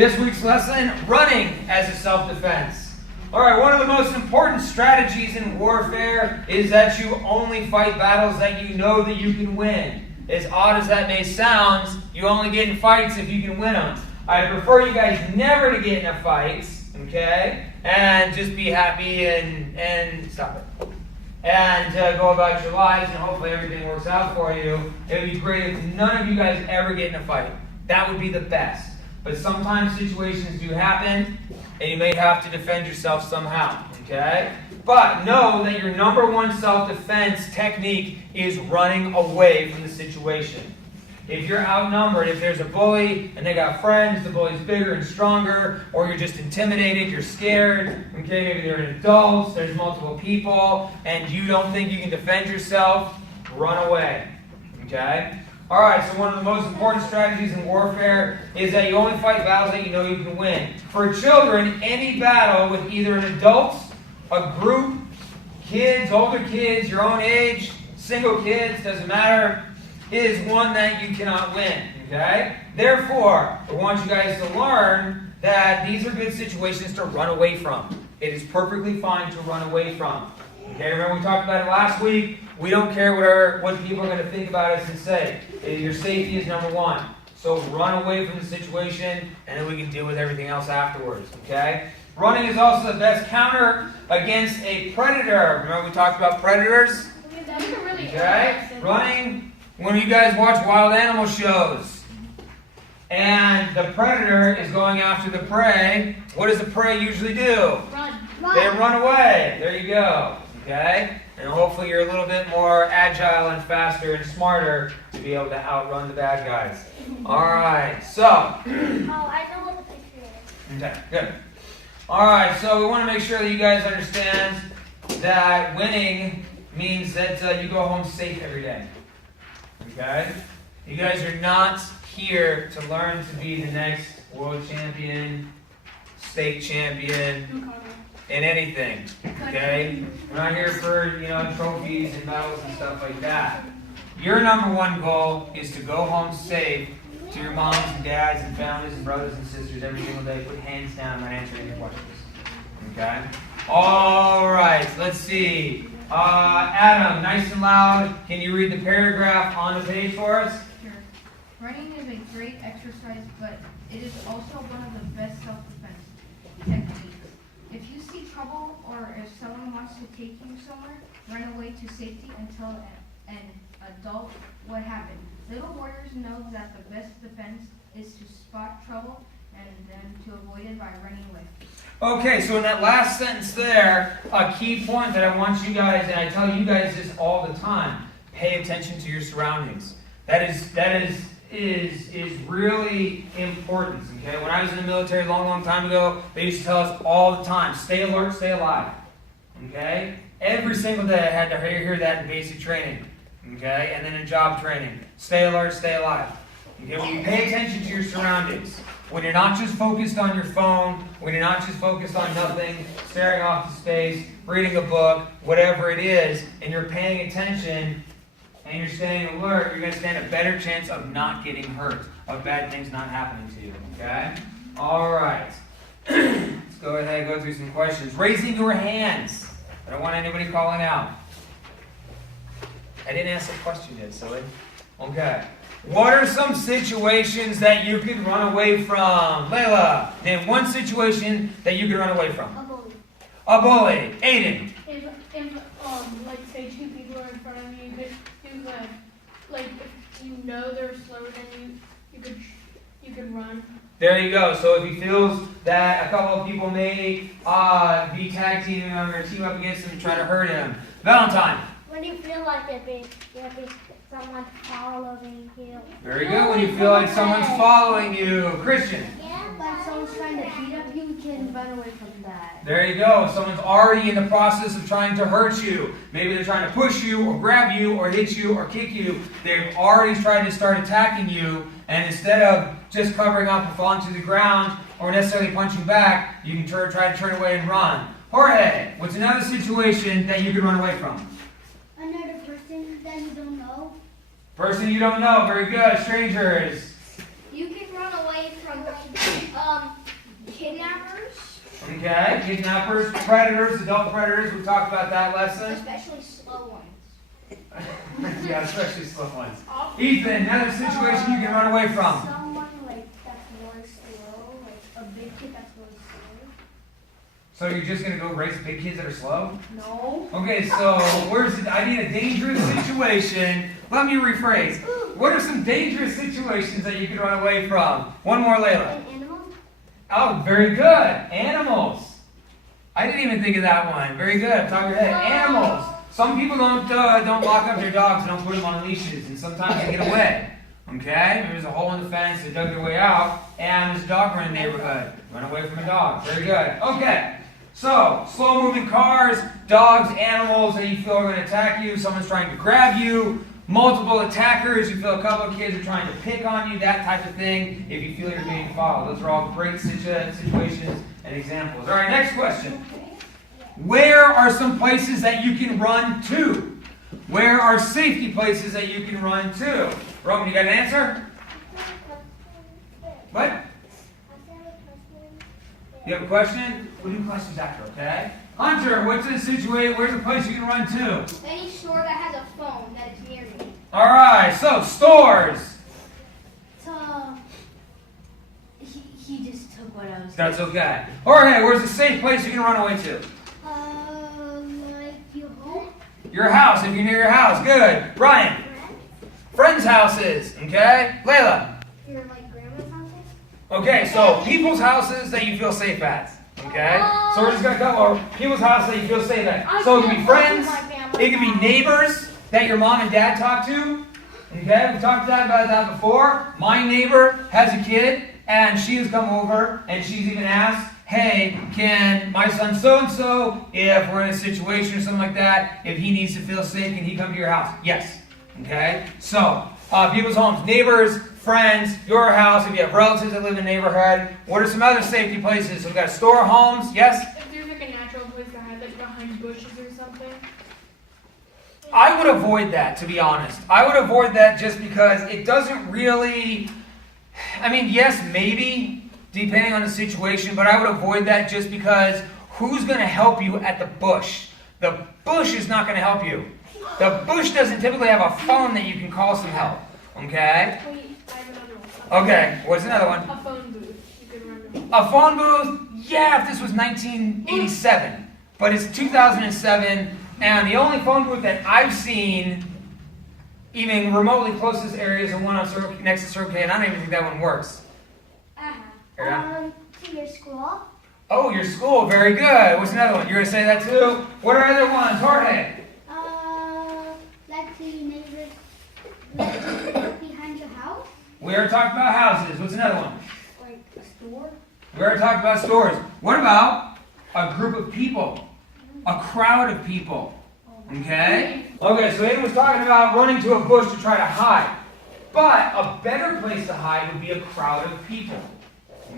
This week's lesson, running as a self-defense. All right, one of the most important strategies in warfare is that you only fight battles that you know that you can win. As odd as that may sound, you only get in fights if you can win them. I prefer you guys never to get in a fight, okay? And just be happy and stop it. And go about your lives, and hopefully everything works out for you. It would be great if none of you guys ever get in a fight. That would be the best. But sometimes situations do happen, and you may have to defend yourself somehow, okay? But know that your number one self-defense technique is running away from the situation. If you're outnumbered, if there's a bully and they got friends, the bully's bigger and stronger, or you're just intimidated, you're scared, okay, maybe they're adults, there's multiple people, and you don't think you can defend yourself, run away, okay? All right, so one of the most important strategies in warfare is that you only fight battles that you know you can win. For children, any battle with either an adult, a group, kids, older kids, your own age, single kids, doesn't matter, is one that you cannot win, okay? Therefore, I want you guys to learn that these are good situations to run away from. It is perfectly fine to run away from. Okay, remember we talked about it last week? We don't care what people are going to think about us and say. Your safety is number one. So run away from the situation, and then we can deal with everything else afterwards, okay? Running is also the best counter against a predator. Remember we talked about predators? Okay, running, when you guys watch wild animal shows, and the predator is going after the prey, what does the prey usually do? Run. They run away. There you go. Okay? And hopefully you're a little bit more agile and faster and smarter to be able to outrun the bad guys. Alright, so. Oh, I know what the picture is. Okay, good. Alright, so we want to make sure that you guys understand that winning means that you go home safe every day. Okay? You guys are not here to learn to be the next world champion, state champion, in anything. Okay? We're not here for, trophies and medals and stuff like that. Your number one goal is to go home safe to your moms and dads and families and brothers and sisters every single day. Put hands down. I'm not answering your questions. Okay? Alright, let's see. Adam, nice and loud. Can you read the paragraph on the page for us? Sure. Running is a great exercise, but it is also one of the best self-defense techniques. If you see trouble or if someone wants to take you somewhere, run away to safety and tell an adult what happened. Little warriors know that the best defense is to spot trouble and then to avoid it by running away. Okay, so in that last sentence there, a key point that I want you guys, and I tell you guys this all the time, pay attention to your surroundings. That is really important. Okay, when I was in the military a long time ago, they used to tell us all the time, stay alert, stay alive. Okay, every single day I had to hear that in basic training. Okay, and then in job training, stay alert, stay alive. Okay, when you pay attention to your surroundings, when you're not just focused on your phone, when you're not just focused on nothing, staring off to space, reading a book, whatever it is, and you're paying attention and you're staying alert, you're going to stand a better chance of not getting hurt, of bad things not happening to you, okay? All right. Let's go ahead and go through some questions. Raising your hands. I don't want anybody calling out. I didn't ask a question yet, silly. Okay. What are some situations that you could run away from? Layla, name one situation that you could run away from. A bully. A bully. Aiden. If like say two people are in front of you, you could like if you know they're slower than you could run. There you go. So if he feels that a couple of people may be tag teaming him or team up against him to try to hurt him. Valentine. When you feel like someone following you. Very good. When you feel like someone's following you. Christian. Yeah, When someone's trying to beat up you, you can run away from that. There you go. Someone's already in the process of trying to hurt you. Maybe they're trying to push you or grab you or hit you or kick you. They've already tried to start attacking you. And instead of just covering up and falling to the ground or necessarily punching back, you can try to turn away and run. Jorge, what's another situation that you could run away from? another person that you don't know. Person you don't know. Very good. Strangers. You can run away from Okay, kidnappers, predators, adult predators. We talked about that lesson. Especially slow ones. Yeah, especially slow ones. Ethan, another situation you can run away from. Someone like that's really slow, like a big kid that's really slow. So you're just gonna go race big kids that are slow? No. Okay, so where's it? I need a dangerous situation. Let me rephrase. What are some dangerous situations that you can run away from? One more, Layla. An animal? Oh, very good. Animals. I didn't even think of that one. Very good. Top of your head. Animals. Some people don't lock up their dogs and don't put them on leashes, and sometimes they get away. Okay? Maybe there's a hole in the fence, they dug their way out, and there's a dog in the neighborhood. Run away from a dog. Very good. Okay. So, slow-moving cars, dogs, animals that you feel are going to attack you. Someone's trying to grab you. Multiple attackers. You feel a couple of kids are trying to pick on you. That type of thing. If you feel you're being followed. Those are all great situations and examples. All right, next question. Where are some places that you can run to? Where are safety places that you can run to? Roman, you got an answer? What? You have a question? We'll do questions after, okay? Hunter, what's the situation? Where's the place you can run to? Any store that has a phone that is near me. All right, so stores. So, he just took what I was. That's okay. Jorge, where's a safe place you can run away to? Like your home? Your house, if you're near your house. Good. Brian, friends' houses, okay? Layla. Your like grandma's house? Okay, so people's houses that you feel safe at. Okay? So we're just going to cover people's houses that you feel safe at. So it can be friends, it can be neighbors that your mom and dad talk to. Okay? We talked about that before. My neighbor has a kid, and she has come over, and she's even asked, hey, can my son so-and-so, if we're in a situation or something like that, if he needs to feel safe, can he come to your house? Yes. Okay? So, people's homes, neighbors, friends, your house, if you have relatives that live in the neighborhood. What are some other safety places? So we've got store, homes, yes? If there's like a natural place to hide, like behind bushes or something. I would avoid that, to be honest. I would avoid that just because it doesn't really, I mean, yes, maybe, depending on the situation, but I would avoid that just because who's going to help you at the bush? The bush is not going to help you. The bush doesn't typically have a phone that you can call some help. Okay? Wait, I have another one. Okay, what's another one? A phone booth. You could remember. A phone booth? Yeah, if this was 1987. But it's 2007, and the only phone booth that I've seen, even remotely close to this area, is the one on next to Circle K, and I don't even think that one works. Yeah. To your school. Oh, your school, very good. What's another one? You're going to say that too? What are other ones? Jorge? Like the neighbors like behind your house. We already talked about houses. What's another one? Like a store. We already talked about stores. What about a group of people? A crowd of people. Okay? Okay, so Aiden was talking about running to a bush to try to hide. But a better place to hide would be a crowd of people.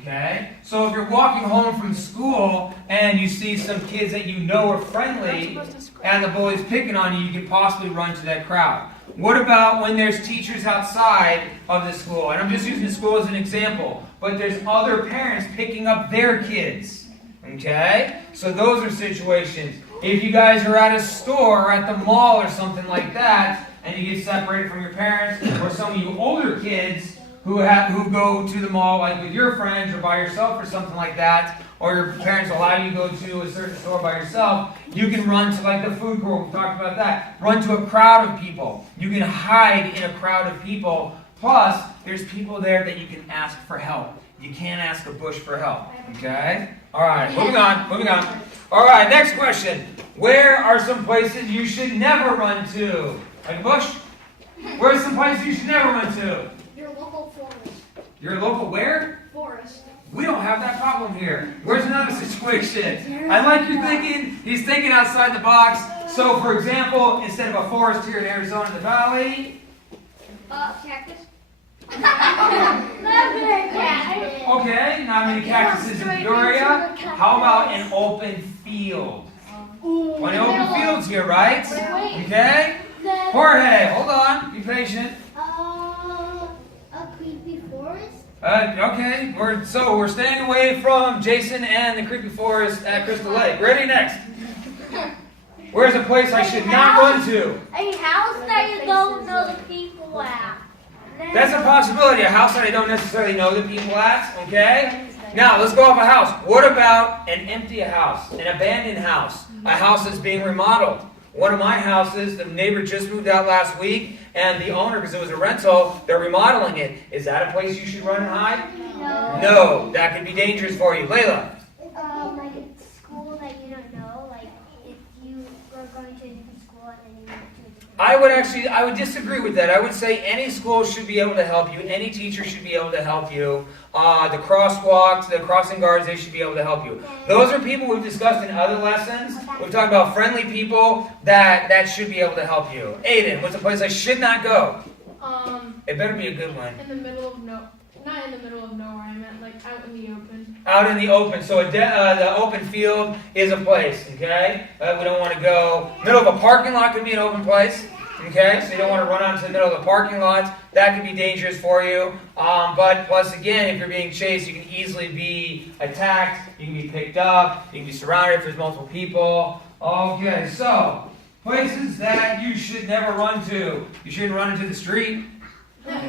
Okay? So if you're walking home from school and you see some kids that you know are friendly and the bully's picking on you, you could possibly run to that crowd. What about when there's teachers outside of the school? And I'm just using the school as an example. But there's other parents picking up their kids. Okay? So those are situations. If you guys are at a store or at the mall or something like that, and you get separated from your parents, or some of you older kids who go to the mall like with your friends or by yourself or something like that, or your parents allow you to go to a certain store by yourself, you can run to like the food court. We talked about that. Run to a crowd of people. You can hide in a crowd of people. Plus, there's people there that you can ask for help. You can't ask a bush for help. Okay? All right, moving on. All right, next question. Where are some places you should never run to? Like a bush? Where are some places you should never run to? Your local forest. Your local where? Forest. We don't have that problem here. Where's another situation? I like your thinking. He's thinking outside the box. So, for example, instead of a forest here in Arizona in the valley. Cactus. Okay, not many cactuses in Peoria. How about an open field? Plenty of open fields here, right? Okay? Jorge, hold on. Be patient. A creepy forest. Okay, we're staying away from Jason and the creepy forest at Crystal Lake. Ready? Next. Where's a place I should not run to? A house that you don't know the people at. That's a possibility. A house that I don't necessarily know the people at. Okay. Now let's go off a house. What about an empty house, an abandoned house, a house that's being remodeled? One of my houses, the neighbor just moved out last week, and the owner, because it was a rental, they're remodeling it. Is that a place you should run and hide? No, that could be dangerous for you. Layla. Like a school that you don't know, like if you were going to a different school and then you went to a different I would disagree with that. I would say any school should be able to help you. Any teacher should be able to help you. The crosswalks, the crossing guards, they should be able to help you. Those are people we've discussed in other lessons. We've talked about friendly people that should be able to help you. Aiden, what's a place I should not go? It better be a good one. In the middle of not in the middle of nowhere. I meant like out in the open. Out in the open. So the open field is a place, okay? We don't want to go. Middle of a parking lot could be an open place, okay? So you don't want to run out to the middle of the parking lot. That could be dangerous for you. But plus, again, if you're being chased, you can easily be attacked. You can be picked up. You can be surrounded if there's multiple people. Okay, so places that you should never run to. You shouldn't run into the street.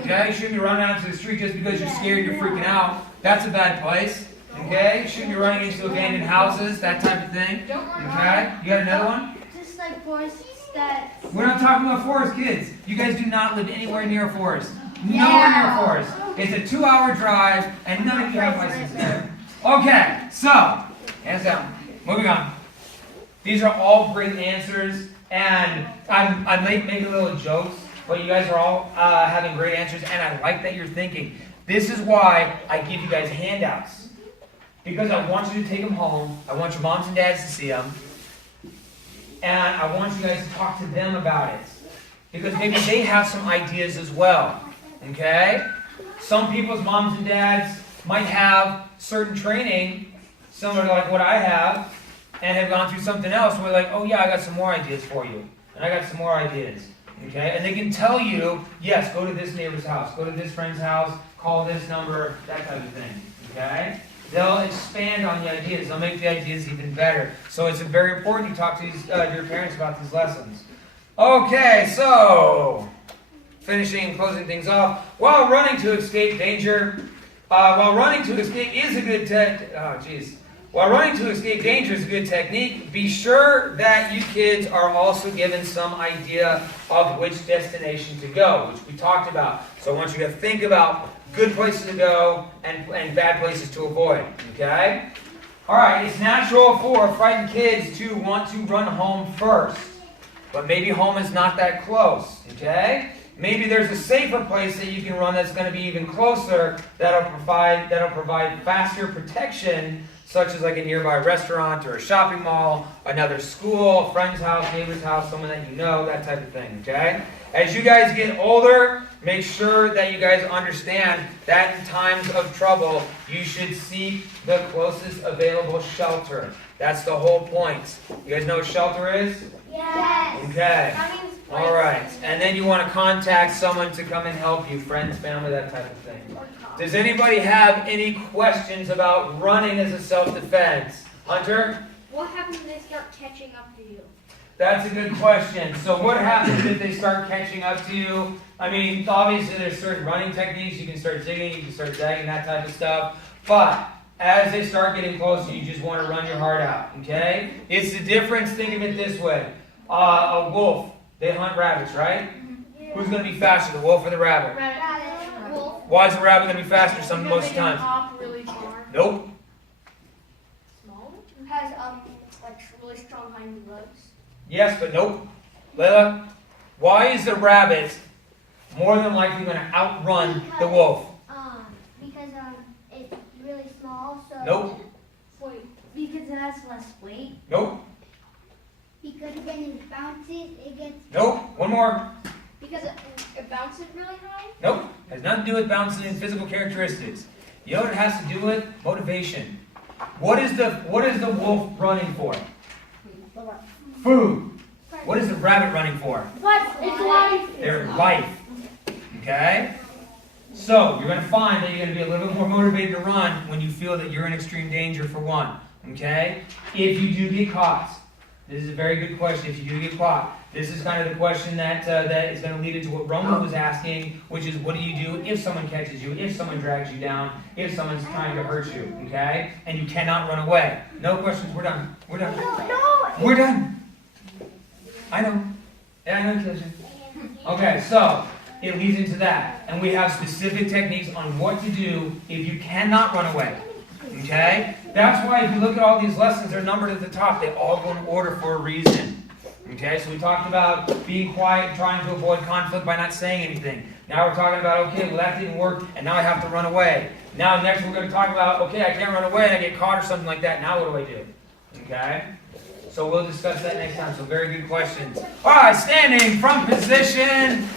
Okay, you shouldn't be running out to the street just because you're scared, you're freaking out. That's a bad place. Okay, you shouldn't be running into abandoned houses, that type of thing. Okay, you got another one? Just like forests that. We're not talking about forest, kids. You guys do not live anywhere near a forest. Nowhere near a forest. It's a 2-hour drive, and none of you have licenses there. Okay, so, hands down. Moving on. These are all great answers, and I may make little jokes, but you guys are all having great answers, and I like that you're thinking. This is why I give you guys handouts. Because I want you to take them home. I want your moms and dads to see them. And I want you guys to talk to them about it. Because maybe they have some ideas as well. Okay? Some people's moms and dads might have certain training, similar to like what I have, and have gone through something else. And we're like, oh yeah, I got some more ideas for you. And I got some more ideas. Okay? And they can tell you, yes, go to this neighbor's house, go to this friend's house, call this number, that type of thing. Okay? They'll expand on the ideas. They'll make the ideas even better. So it's very important you talk to your parents about these lessons. Okay, so finishing, closing things off. While running to escape danger, while running to escape danger is a good technique, be sure that you kids are also given some idea of which destination to go, which we talked about. So I want you to think about good places to go and bad places to avoid. Okay? Alright, it's natural for frightened kids to want to run home first. But maybe home is not that close. Okay? Maybe there's a safer place that you can run that's going to be even closer that'll provide faster protection, such as like a nearby restaurant or a shopping mall, another school, a friend's house, neighbor's house, someone that you know, that type of thing. Okay? As you guys get older, make sure that you guys understand that in times of trouble, you should seek the closest available shelter. That's the whole point. You guys know what shelter is? Yes. Okay. That means All right. And then you want to contact someone to come and help you, friends, family, that type of thing. Does anybody have any questions about running as a self-defense? Hunter? What happens if they start catching up to you? That's a good question. So what happens if they start catching up to you? I mean, obviously there's certain running techniques. You can start zigging, you can start zagging, that type of stuff. But as they start getting closer, you just want to run your heart out, okay? It's the difference, think of it this way. A wolf, they hunt rabbits, right? Yeah. Who's going to be faster, the wolf or the rabbit? Rabbit. Wolf. Why is the rabbit going to be faster most of the Because they can time? hop really far. Nope. Small. Has like really strong hind legs. Yes, but nope. Layla, why is the rabbit more than likely going to outrun the wolf? Because it's really small, so. Nope. Wait. Because it has less weight. Nope. Because when it bounces, it gets. Nope. One more. Because it bounces really high. Nope. Has nothing to do with bouncing and physical characteristics. You know what it has to do with? Motivation. What is the wolf running for? Food. What is the rabbit running for? But it's life. Their life. Okay? So you're going to find that you're going to be a little bit more motivated to run when you feel that you're in extreme danger, for one. Okay? If you do get caught, this is a very good question. If you do get caught, this is kind of the question that is going to lead into what Roman was asking, which is, what do you do if someone catches you, if someone drags you down, if someone's trying to hurt you? Okay? And you cannot run away. No questions. We're done. We're done. We're done. I know. Yeah, I know, Tisha. Okay, so it leads into that. And we have specific techniques on what to do if you cannot run away. Okay? That's why if you look at all these lessons, they're numbered at the top. They all go in order for a reason. Okay, so we talked about being quiet, trying to avoid conflict by not saying anything. Now we're talking about, okay, well that didn't work, and now I have to run away. Now next we're going to talk about, okay, I can't run away and I get caught or something like that. Now what do I do? Okay? So we'll discuss that next time. So very good questions. All right, standing from position.